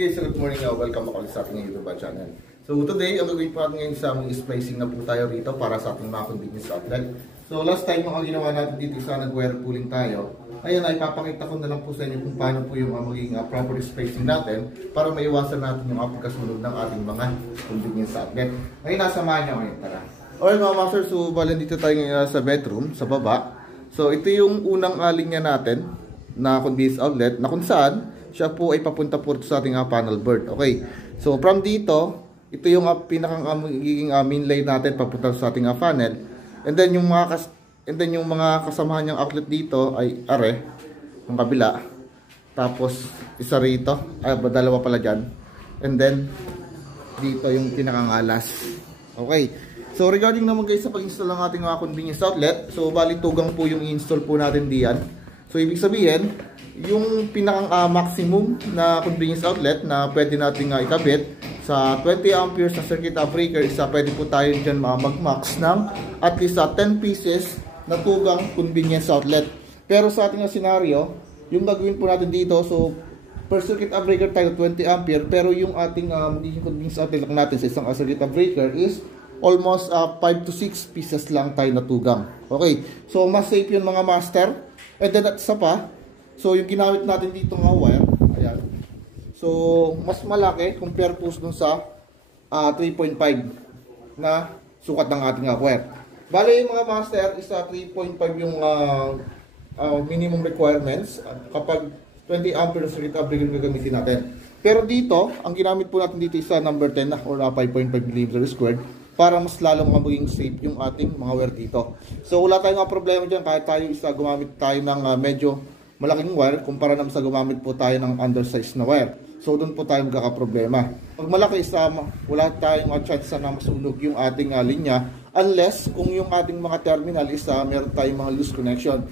guys, good morning. Welcome ako sa ating YouTube channel. So today, ang gagawin po natin ngayon sa splicing na po tayo rito para sa ating mga convenience outlet. So last time, ang ginawa natin dito sa nag-wire pooling tayo. Ayun, ay papakita ko na lang po sa inyo kung paano po yung magiging proper spacing natin para maiwasan natin yung pagkasunod ng ating mga convenience outlet. Ngayon, nasamahan nyo ngayon, tara. Alright mga master, so bala dito tayo ngayon sa bedroom, sa baba. So ito yung unang linya natin na convenience outlet na kung saan siya po ay papunta po sa ating panel board. Okay. So from dito, ito yung pinakang magiging main line natin papunta sa ating funnel. And then yung mga kasamahan niyang outlet dito ay are yung kabila. Tapos isa rito, ay dalawa pala diyan. And then dito yung pinakang alas. Okay. So regarding naman guys sa pag-install ng ating mga convenience outlet, so bali tugang po yung i-install po natin diyan. So ibig sabihin, yung pinakang maximum na convenience outlet na pwede nating ikabit sa 20 amperes na circuit breaker, pwede po tayo dyan mag-max ng at least 10 pieces na tugang convenience outlet. Pero sa ating scenario, yung gagawin po natin dito, so per circuit breaker tayo 20 ampere, pero yung ating convenience outlet lang natin sa isang circuit breaker is almost 5 to 6 pieces lang tayo na tugang. Okay, so mas safe yun mga master. And then at isa pa, so yung ginamit natin dito nga wire, ayan. So mas malaki compare po dun sa 3.5 na sukat ng ating wire. Bale yung mga master is 3.5 yung minimum requirements kapag 20 ampere circuit breaker yung gagamitin natin. Pero dito, ang ginamit po natin dito is number 10 or 5.5 mm squared para mas lalong maging safe yung ating mga wire dito. So wala tayong problema dyan kahit tayo gumamit tayo ng medyo malaking wire kumpara naman sa gumamit po tayo ng undersized na wire. So doon po tayo magkakaproblema. Pag malaki wala tayong chance na masunog yung ating linya unless kung yung ating mga terminal meron tayong mga loose connection.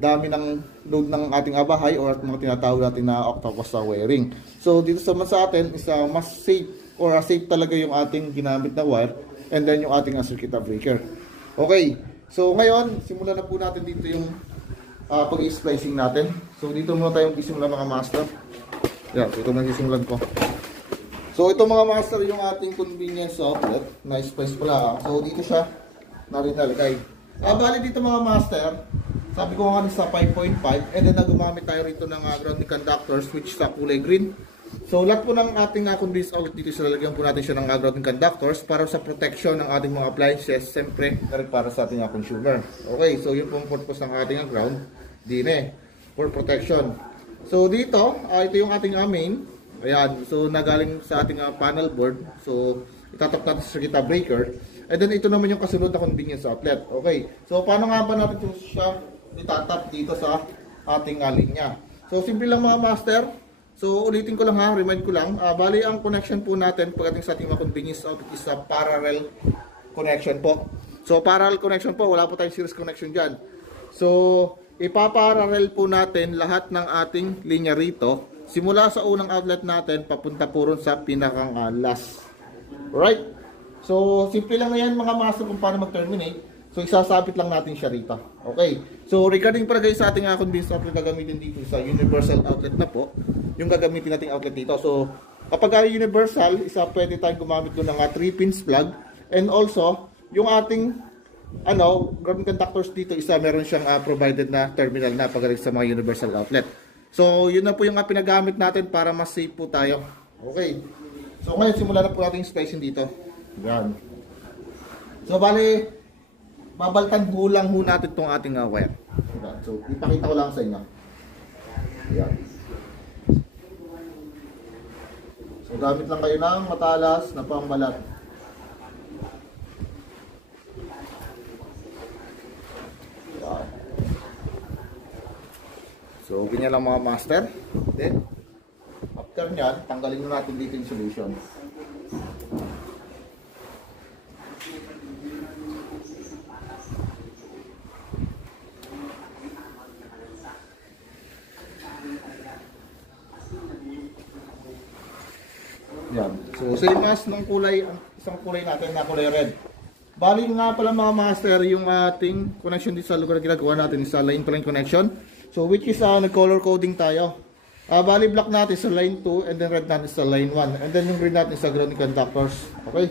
Dami ng load ng ating bahay or at mga tinatawag natin na octopus wiring. So dito sa atin mas safe or safe talaga yung ating ginamit na wire and then yung ating circuit breaker. Okay, so ngayon simulan na po natin dito yung pag-splicing natin. So dito muna tayong isimulan mga master. Yan, ito na sisimulan ko. So ito mga master yung ating convenience outlet na splice pala. So dito siya narinalagay. Bali dito mga master, sabi ko nga sa 5.5 and then gumamit tayo rito ng grounding conductors which sa kulay green. So lahat po ng ating convenience outlet dito lalagyan po natin siya ng grounding conductors para sa protection ng ating mga appliances, siyempre para sa ating consumer. Okay, so yun po ang purpose ng ating ground din for protection. So dito, ito yung ating main. Ayan, so nagaling sa ating panel board. So itatap natin sa circuit breaker. And then ito naman yung kasunod na convenience outlet. Okay, so paano nga ba natin siya itatap dito sa ating linya? So simple lang mga master. So ulitin ko lang remind ko lang. Bali ang connection po natin pagdating sa ating mga convenience outlet is parallel connection po. So parallel connection po, wala po tayong series connection dyan. So ipaparallel po natin lahat ng ating linya rito. Simula sa unang outlet natin, papunta po ron sa pinakang last. Alright? So simple lang na yan mga master kung paano mag-terminate. So isasabit lang natin siya rito. Okay. So regarding para guys sa ating convenience outlet gagamitin dito sa universal outlet na po, yung gagamitin nating outlet dito. So kapag universal, pwede tayong gumamit doon ng 3 pins plug and also yung ating ground conductors dito meron siyang provided na terminal na pagaling sa mga universal outlet. So yun na po yung pinagamit natin para mas safe po tayo. Okay. So ngayon simulan na po natin yung splicing dito. Yan. So bali babaltan lang natin itong ating wire. So, ipakita ko lang sa inyo. Ayan. So, gamit lang kayo ng matalas na pambalat. Ayan. So, ganyan lang mga master. Then, after nyan, tanggalin na natin dito yung solution. Yan. So same as ng kulay, isang kulay natin na kulay red. Bali nga pala mga master yung ating connection dito sa lugar na ginagawa natin sa line to line connection. So which is nag-color coding tayo. Bali block natin sa line 2 and then red natin sa line 1. And then yung green natin sa grounding conductors. Okay?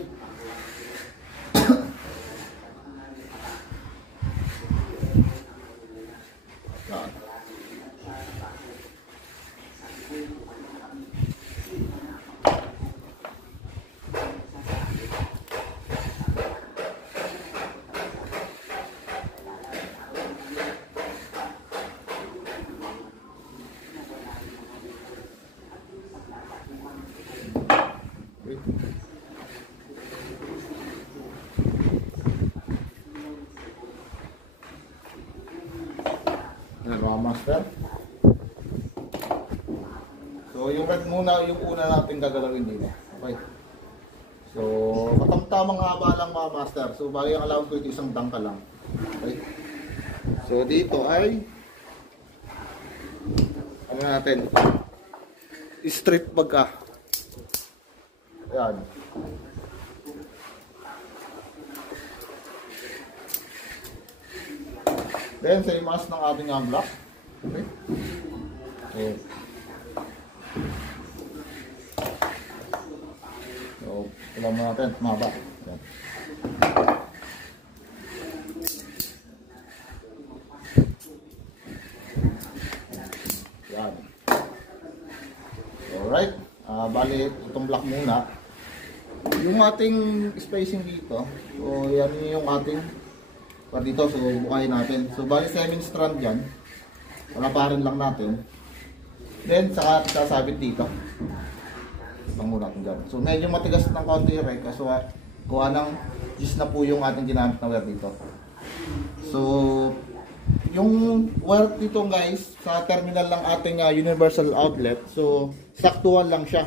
Yan. Mga master. So yung red muna, yung una natin gagalawin dito. Okay. So katamtamang haba lang mga master. So bali ang allowed ko ito isang dangka lang. Okay. So dito ay ano natin? Straight baga. Ayan. Then, sa imas ng ating block. Okay. Okay. So, ulam mo natin. Maba. Yan. Yan. Alright. Bali, itong block muna. Yung ating spacing dito. So, yan yung ating para dito, so bukayin natin. So bali 7 strand yan. Palaparin lang natin. Then saka sasabit dito. Ipang muna natin dyan. So medyo matigas ng konti yung reka. So kuha ng gis na po yung ating ginamit na wire dito. So yung wire dito guys, sa terminal ng ating universal outlet. So saktuhan lang siya.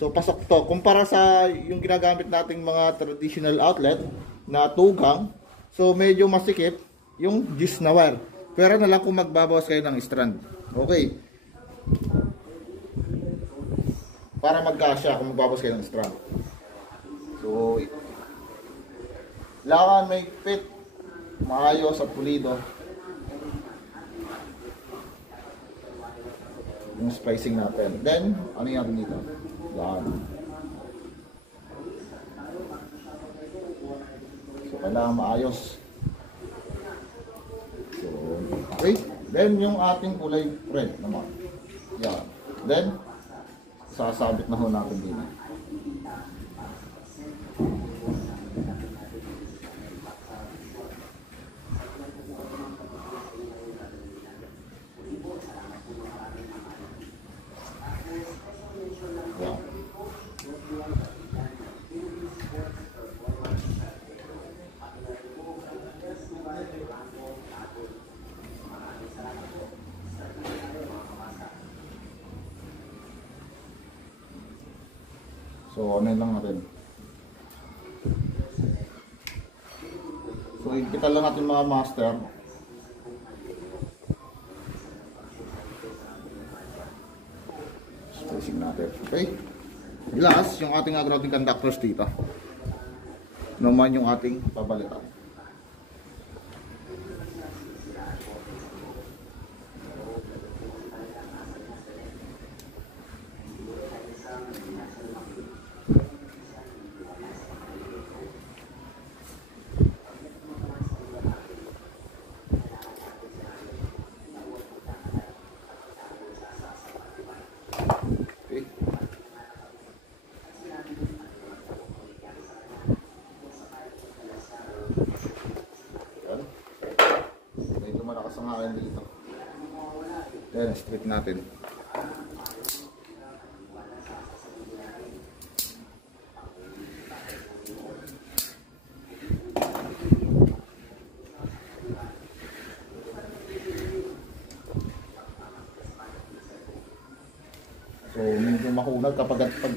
So pasok to. Kumpara sa yung ginagamit nating mga traditional outlet na tugang. So medyo masikip yung gis na wire. Pero na lang kung magbabawas kayo ng strand. Okay. Para magkasya kung magbabawas kayo ng strand. So kailangan may fit, maayos at pulido yung spacing natin. Then ano yung natin dito? Yan. Kailangan maayos. So, okay. Then, yung ating kulay red naman. Yan. Then, sasabit na ho natin din. Yan. So, ano lang natin. So, ikita lang natin mga master. Spacing natin. Okay? Last, yung ating grounding conductors dito. Naman yung ating pabalitan. Kasangayan dito. Yan, strip natin. So, medyo makunag kapag natin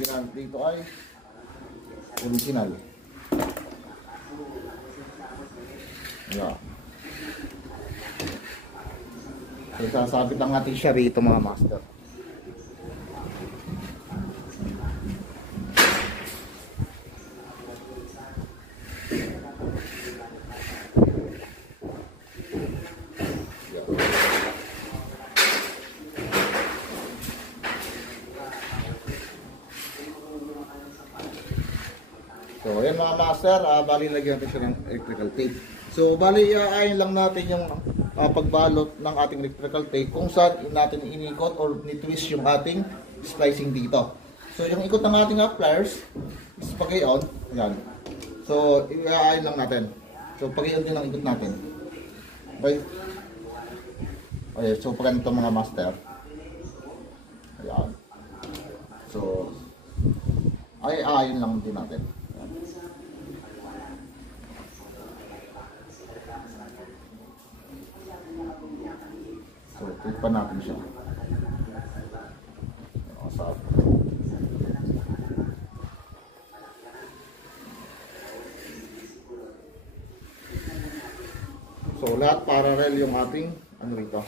ginamit dito ay original. Yeah. So, sasabit lang natin siya rito mga master. So, ayan mga master, bali lagyan natin siya ng electrical tape. So, bali iaayos lang natin yung pagbalot ng ating electrical tape kung saan natin inikot or ni-twist yung ating splicing dito. So, yung ikot ng ating pliers is pag-ion. Ayan. So, iaayos lang natin. So, pag-ion din ang ikot natin. Okay. Okay, so pag ganito mga master. Ayan. So, ay-ayon lang din natin. So, clip pa natin siya. Masarap. So, lahat parallel yung ating ano rito?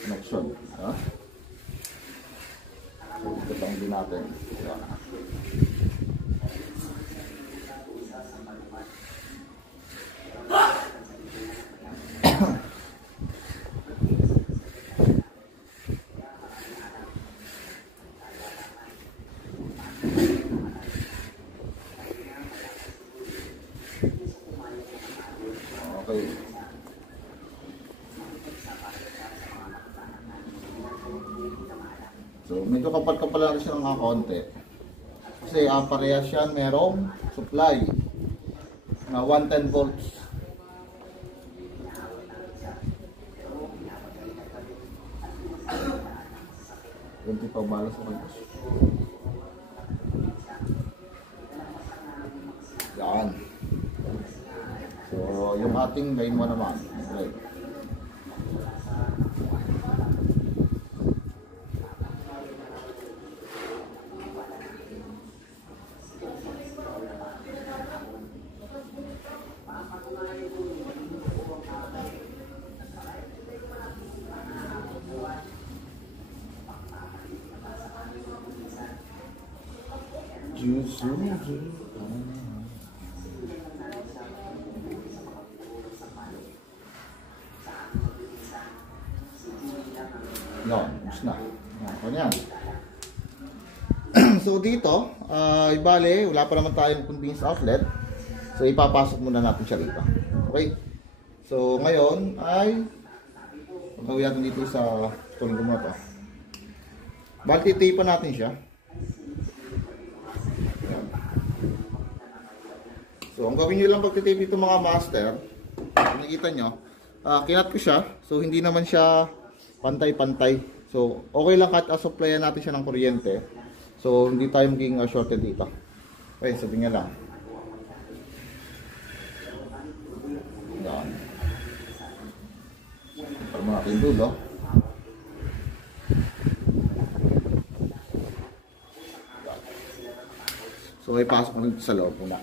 Connection. Ha? So, ito lang din natin. Ayan. Okay. So, medyo kapal-kapal lang siya ng konti. Kasi parehas yan, merong supply na 110 volts. Ganti pa balas sa kanya. Yan. So, yung ating line 1 naman. Okay. Yan, gusto na. Yan. So dito, ibale, wala pa naman tayong convenience outlet. So ipapasok muna natin siya rito. Okay? So ngayon ay pagkawin natin dito sa tuloy ko muna to. Bali titipan natin siya. Yan. So ang gawin nyo lang pagtitip dito mga master, nakikita nyo, kinat ko siya. So hindi naman siya pantay-pantay. So, okay lang kahit supplyan natin siya ng kuryente. So, hindi tayo maging shorted dito. Okay, sabi nga lang. Yan. Para mo natin dulo. So, ay pasok mo dito sa loob muna.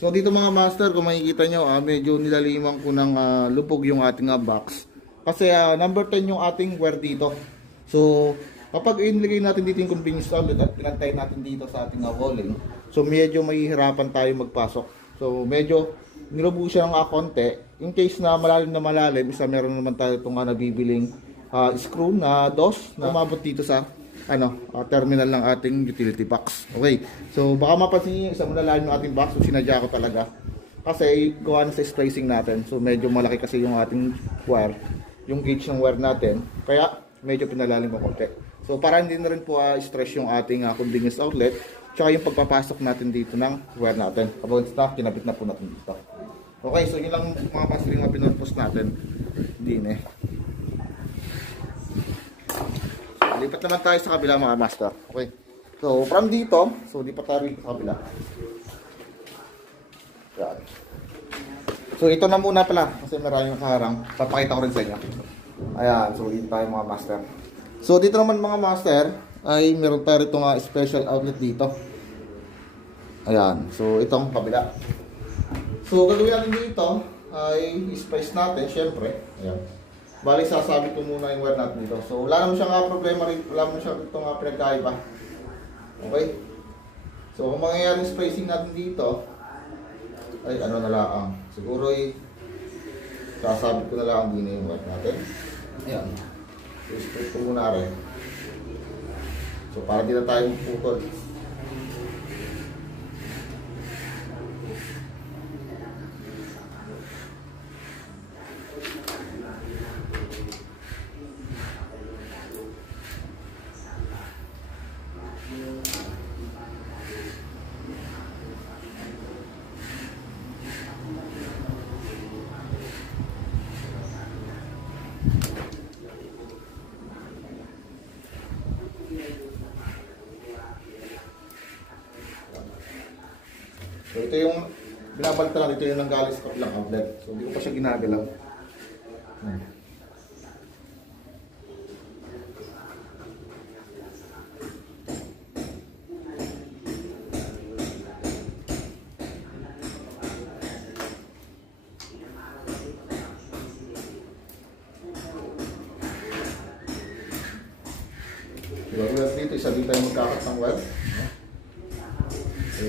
So dito mga master, kung makikita nyo, medyo nilaliman ko ng lupog yung ating box. Kasi number 10 yung ating wire dito. So kapag inilagay natin dito yung convenience outlet at pinantay natin dito sa ating walling, so medyo mahihirapan tayo magpasok. So medyo nilubog siya ng konti. In case na malalim, isa meron naman tayo itong nabibiling screw na DOS na umabot dito sa terminal ng ating utility box. Okay. So baka mapansin niyo isang malalim ng ating box, so sinadya ko talaga. Kasi gawa na sa spacing natin. So medyo malaki kasi yung ating wire, yung gauge ng wire natin. Kaya medyo pinalalim ko konti. So para hindi na rin po stress yung ating convenience outlet, tsaka yung pagpapasok natin dito ng wire natin. Kapag ito, kinabit na po natin dito. Okay, so yun lang mga pasling na pinurpose natin din eh. Lipat naman tayo sa kabila mga master. Okay. So from dito, so lipat tayo sa kabila. Yan. So ito na muna pala kasi maraming kaharang. Papakita ko rin sa inyo. Ayan, so dito tayo mga master. So dito naman mga master ay meron tayo itong special outlet dito. Ayan, so itong kabila. So gagawin natin dito ay space natin syempre. Ayan. Bali, sasabit ko muna yung wire natin dito. So, wala naman siyang problema rin. Wala naman siyang itong pinagkaiba. Okay? So, kung mangyayari yung spacing natin dito, ay ano na lang. Siguro ay Sasabit ko na lang din yung wire natin. Ayan. So, straight ko muna rin. So, para di na tayo putol. So ito yung binabalik lang, ito yung nanggaling sa kabilang outlet. So hindi ko pa siya ginagalaw. Diba, dito isa dito tayo magkakat ng wire. So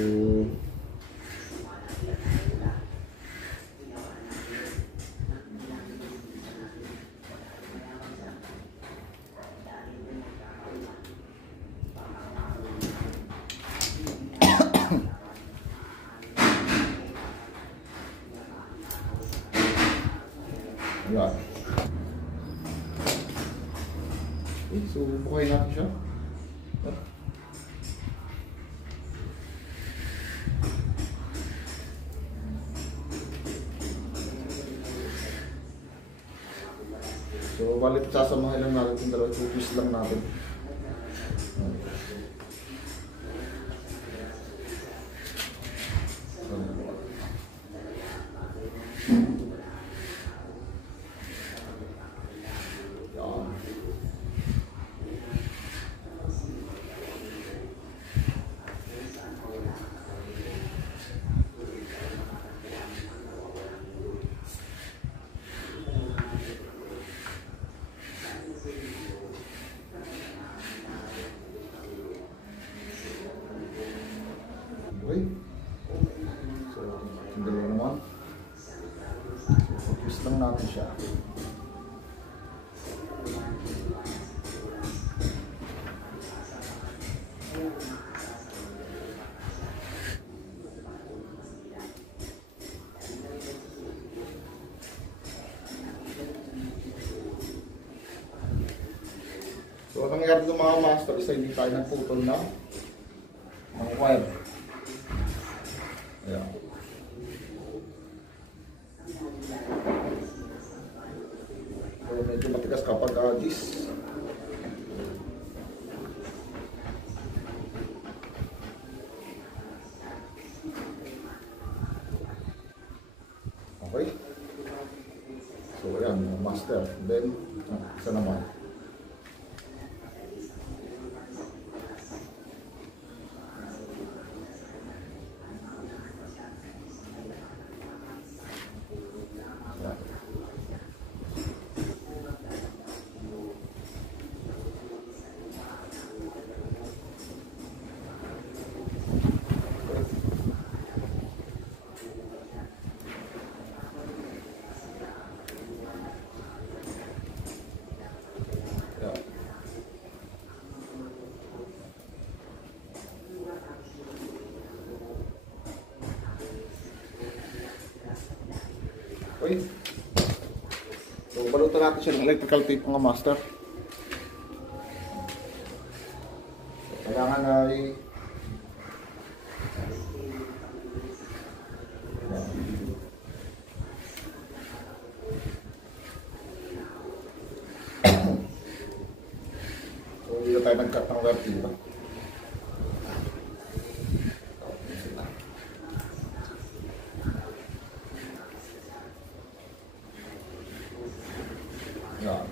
ayan. Okay, so bukayin natin siya. So balik sasamahin lang natin yung dalawa, twist lang natin. Okay. So, yung dalawa naman. So, twist lang natin siya. So, ang nangyari ng mga master is hindi tayo nagputol ng wire. Ayan. So, medyo matigas kapag agis. Okay. So, ayan, master. Then, isa naman. Okay. So, balutan natin siya ng electrical tape mga master. So, kailangan ay so, dito tayo nag-cut ng wire dito. Yan.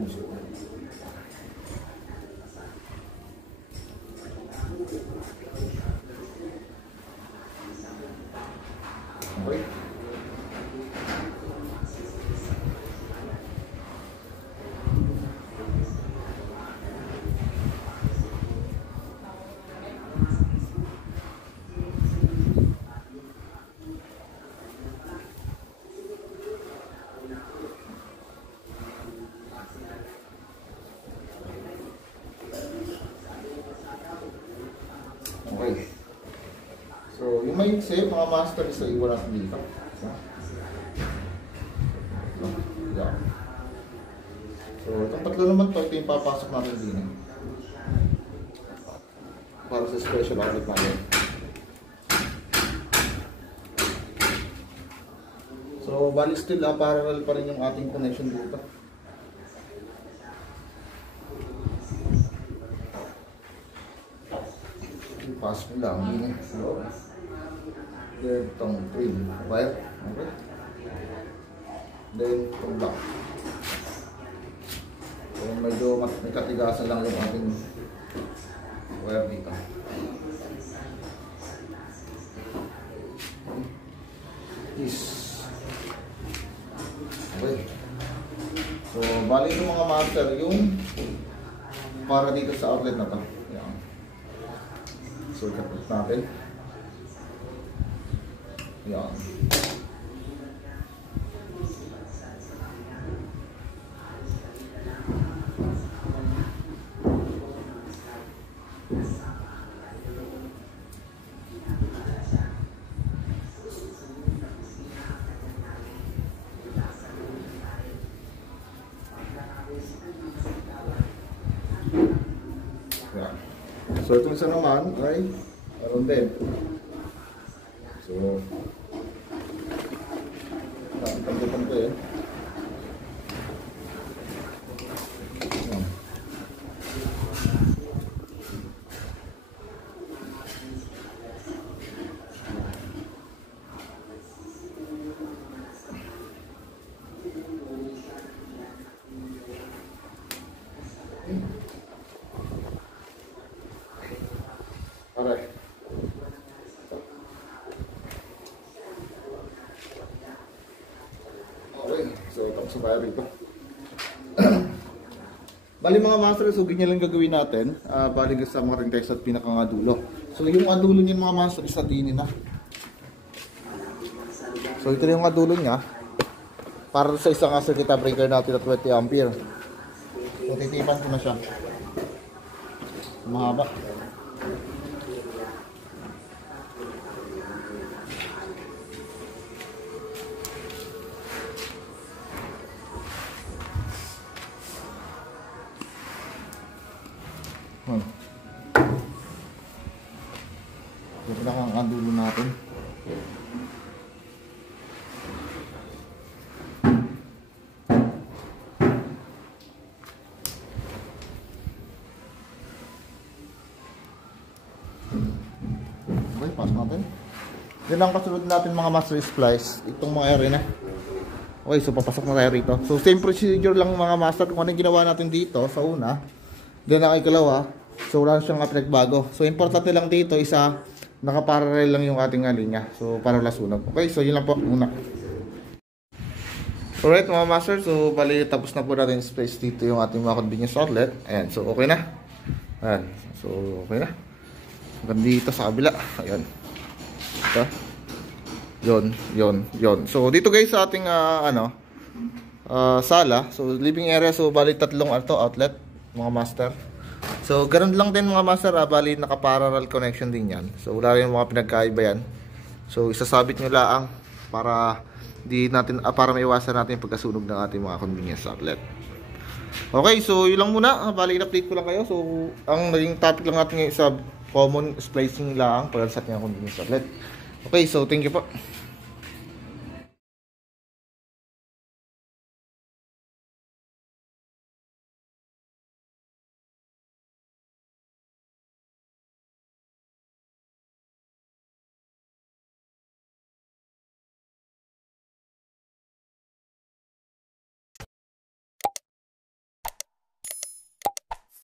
puso. Okay. Okay. So, yung may save, mga master, isa iwan natin dito. Yeah. So, itong tatlo naman to, ito yung papasok natin din. Para sa special outlet natin. So, bali still, parallel pa rin yung ating connection dito. Pasok mo lang, hindi na. Then, itong twin wire. Okay. Then, itong block. So, medyo may katigasan lang yung ating wire dito. Is. Okay. So, bali yung mga master yung para dito sa outlet na to. Yan. So, ikapit natin. Yan. Yan. So, itong isa naman ay meron din. So, nakitang ko eh. Yan. Alright. Okay, so tapos na tayo rito. Bali mga master, so ganyan lang gagawin natin. Bali sa mga ring test at pinaka-adulo. So yung adulo niya mga master sa dinin na. So ito na yung adulo niya. Para sa isang circuit breaker natin na 20 ampere. So titipan ko na siya. Mahaba. Ito na ang adulo natin. Okay, pasok natin. Yan ang kasunod natin mga master splice. Itong mga area na. Okay, so papasok na tayo rito. So same procedure lang mga master kung ano yung ginawa natin dito sa una. Then ang ikalawa, so wala siyang pinagbago. So importante lang dito, isa nakaparallel lang yung ating linya. So para wala sunog. Okay, so yun lang po muna. Alright mga master, so bali tapos na po natin space dito yung ating mga convenience outlet. Ayan, so okay na. Ayan, so okay na. Hanggang dito sa kabila. Ayan. Ito. Yon. So dito guys sa ating sala. So living area, so bali tatlong outlet mga master. So ganoon lang din mga master, bali naka-parallel connection din yan. So wala rin mga pinagkaiba yan. So isasabit nyo lang para para maiwasan natin yung pagkasunog ng ating mga convenience outlet. Okay, so yun lang muna. Bali in-update ko lang kayo. So ang naging topic lang natin ngayon sa common splicing lang para sa ating convenience outlet. Okay, so thank you po.